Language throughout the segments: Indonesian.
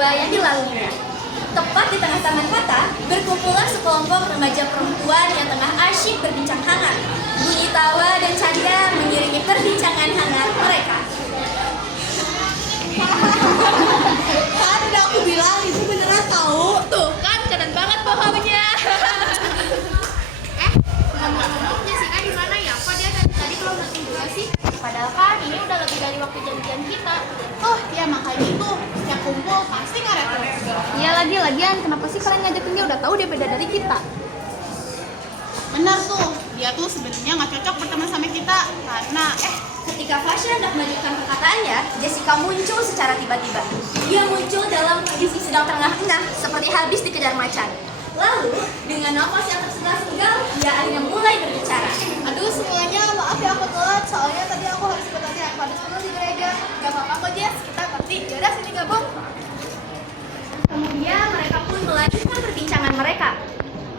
peristiwa yang dilaluinya. Tepat di tengah-tengah kata, berkumpullah sekelompok remaja perempuan yang tengah asyik berbincang hangat. Bunyi tawa dan canda mengiringi perbincangan hangat mereka. Kan udah aku bilang itu beneran tahu. Tuh kan, keren banget pokoknya. Ngomong-ngomong, Jessica di mana ya? Kok dia dari tadi belum datang juga sih? Padahal kan ini udah lebih dari waktu janjian kita. Oh ya makanya itu setiap kumpul pasti ngaret terus. Iya lagian kenapa sih kalian ngajakin dia? Udah tahu dia beda dari kita. Benar tuh, dia tuh sebenarnya nggak cocok berteman sama kita karena Ketika Fasya hendak melanjutkan perkataannya, Jessica muncul secara tiba-tiba. Dia muncul dalam kondisi sedang terengah-engah, seperti habis dikejar macan. Lalu, dengan nafas yang tersengal-sengal, dia akhirnya mulai berbicara. aduh semuanya maaf ya aku telat soalnya tadi aku harus ikut latihan aquatic dulu di gereja. Gak apa-apa kok Jess, kita ngerti. Yaudah sini gabung. Kemudian mereka pun melanjutkan perbincangan mereka.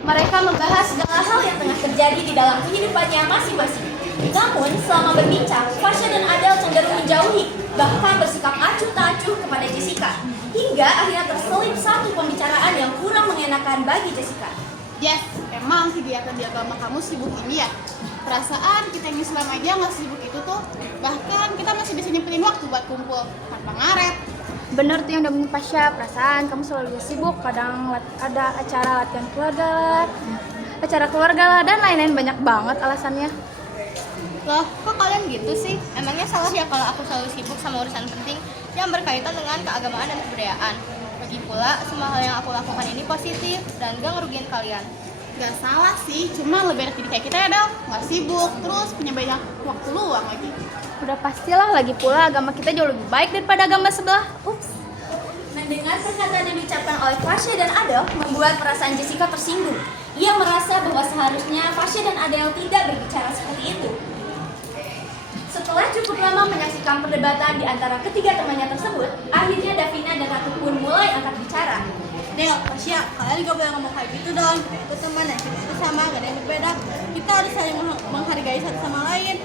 Mereka membahas segala hal yang tengah terjadi di dalam kehidupannya masing-masing. Namun, selama berbincang, Fasya dan Adele cenderung menjauhi, bahkan bersikap acuh tak acuh kepada Jessica. Hingga akhirnya terselip satu pembicaraan yang kurang mengenakan bagi Jessica. Jess, emang kegiatan di agama kamu sibuk ini ya? Perasaan kita yang Islam aja nggak sibuk itu tuh. Bahkan kita masih bisa nyempetin waktu buat kumpul tanpa ngaret. Bener tuh yang udah Pasha, perasaan kamu selalu sibuk, kadang ada acara latihan keluarga lah, acara keluarga lah, dan lain-lain banyak banget alasannya. Loh, kok kalian gitu sih? Emangnya salah ya kalau aku selalu sibuk sama urusan penting yang berkaitan dengan keagamaan dan kebudayaan? Lagi pula, semua hal yang aku lakukan ini positif dan gak ngerugiin kalian. Gak salah sih, cuma lebih enak jadi kayak kita ya Del. Nggak sibuk, terus punya banyak waktu luang lagi. Udah pastilah, lagi pula agama kita jauh lebih baik daripada agama sebelah. Ups. Mendengar perkataan yang diucapkan oleh Fasya dan Adele membuat perasaan Jessica tersinggung. Ia merasa bahwa seharusnya Fasya dan Adele tidak berbicara seperti itu. Setelah cukup lama menyaksikan perdebatan di antara ketiga temannya tersebut, akhirnya Davina dan Ratu pun mulai angkat bicara. Del, Tasya, kalian gak boleh ngomong kayak gitu dong. Kita teman dan kita itu sama, gak ada yang berbeda. Kita harus saling menghargai satu sama lain.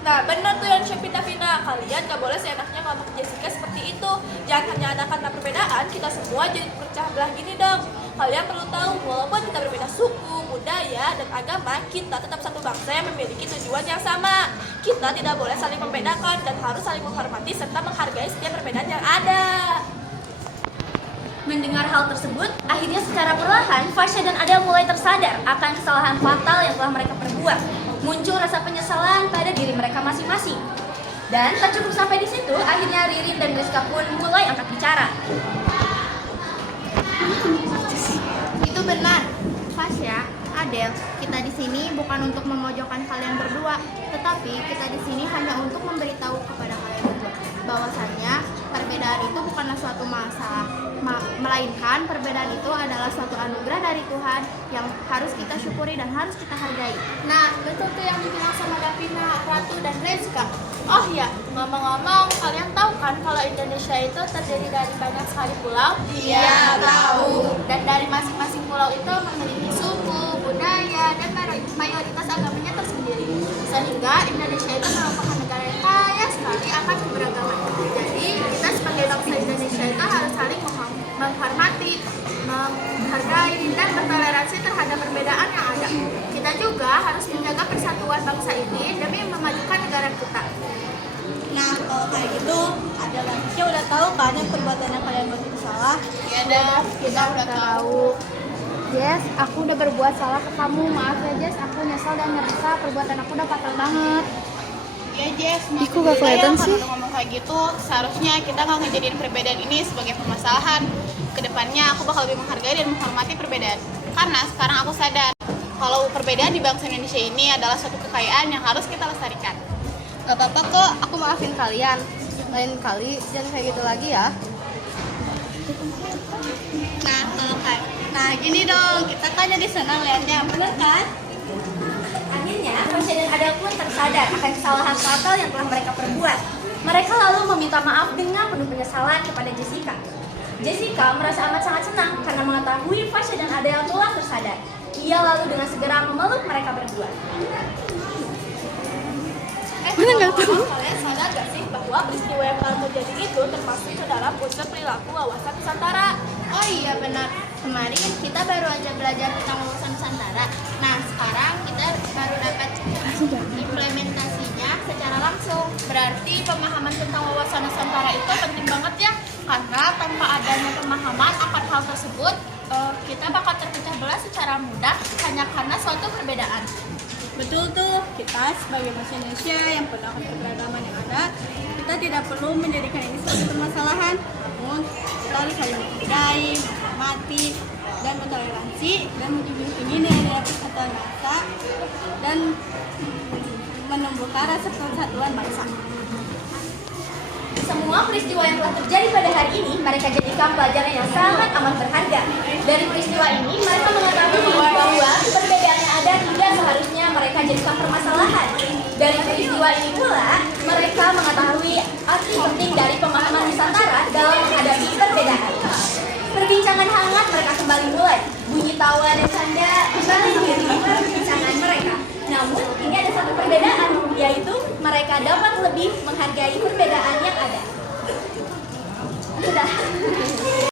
Nah, benar tuh yang Chef Davina. Kalian gak boleh seenaknya ngomong ke Jessica seperti itu. Jangan hanya ada karena perbedaan, kita semua jadi pecah belah gini dong. Kalian perlu tahu, walaupun kita berbeda suku, budaya, dan agama, kita tetap satu bangsa yang memiliki tujuan yang sama. Kita tidak boleh saling membedakan dan harus saling menghormati serta menghargai setiap perbedaan yang ada. Mendengar hal tersebut, akhirnya secara perlahan Fasya dan Adele mulai tersadar akan kesalahan fatal yang telah mereka perbuat. Muncul rasa penyesalan pada diri mereka masing-masing. Dan tak cukup sampai di situ, akhirnya Ririn dan Rizka pun mulai angkat bicara. Itu benar, Fasya, Adele, kita di sini bukan untuk memojokkan kalian berdua, tetapi kita di sini hanya untuk memberitahu kepada kalian berdua bahwasannya perbedaan itu bukanlah suatu masalah, melainkan perbedaan itu adalah suatu anugerah dari Tuhan yang harus kita syukuri dan harus kita hargai. Nah, betul tuh yang dibilang sama Davina, Ratu, dan Rizka. Oh iya, ngomong-ngomong, kalian tahu kan kalau Indonesia itu terdiri dari banyak sekali pulau? Iya, tahu. Dan dari masing-masing pulau itu memiliki suku, budaya, dan mayoritas agamanya tersendiri. Sehingga Indonesia itu merupakan negara yang kaya sekali akan keberagaman. Jadi, kita sebagai bangsa Indonesia itu harus saling menghormati, menghargai, dan bertoleransi terhadap perbedaan yang ada. Kita juga harus menjaga persatuan bangsa ini demi memajukan negara kita. Nah, kalau kayak gitu, ada Tasya udah tahu kan yang perbuatan yang kalian buat itu salah? Ya Del, kita udah tahu. Jess, aku udah berbuat salah ke kamu. Maaf ya Jess, aku nyesal dan ngerasa perbuatan aku udah fatal banget. Ya Jess, maaf Ih, kok gak kelihatan ya, sih? kalau ngomong kayak gitu, seharusnya kita nggak ngejadiin perbedaan ini sebagai permasalahan. Kedepannya aku bakal lebih menghargai dan menghormati perbedaan. Karena sekarang aku sadar kalau perbedaan di bangsa Indonesia ini adalah suatu kekayaan yang harus kita lestarikan. Gak apa-apa kok, aku maafin kalian. Lain kali jangan kayak gitu lagi ya. Nah gini dong, kita kan jadi senang liatnya, bener kan? Akhirnya, Fasya dan Adele pun tersadar akan kesalahan fatal yang telah mereka perbuat. Mereka lalu meminta maaf dengan penuh penyesalan kepada Jessica. Jessica merasa amat sangat senang karena mengetahui Fasya dan Adele telah tersadar. Ia lalu dengan segera memeluk mereka berdua. Kalian sadar gak sih bahwa peristiwa yang baru terjadi itu termasuk ke dalam unsur perilaku wawasan Nusantara? Oh iya benar. Kemarin kita baru aja belajar tentang wawasan Nusantara. Nah, sekarang kita baru dapat implementasinya secara langsung. Berarti pemahaman tentang wawasan Nusantara itu penting banget ya. Karena tanpa adanya pemahaman akan hal tersebut, kita bakal terpecah belah secara mudah hanya karena suatu perbedaan. Betul tuh, kita sebagai bangsa Indonesia yang penuh akan keberagaman yang ada, kita tidak perlu menjadikan ini sebagai permasalahan, namun kita harus saling menghargai, menghormati, dan mentoleransi, dan menjunjung tinggi nilai-nilai persatuan bangsa, dan menumbuhkan rasa persatuan bangsa. Semua peristiwa yang telah terjadi pada hari ini mereka jadikan pelajaran yang sangat amat berharga. Dari peristiwa ini mereka mengetahui bahwa perbedaan yang ada tidak seharusnya mereka jadikan permasalahan. Dari peristiwa ini pula mereka mengetahui arti penting dari pemahaman Nusantara dalam menghadapi perbedaan. Perbincangan hangat mereka kembali mulai. Bunyi tawa dan canda kembali mengiringi perbincangan mereka. Namun ini ada satu perbedaan, yaitu mereka dapat lebih menghargai perbedaan yang ada. Sudah.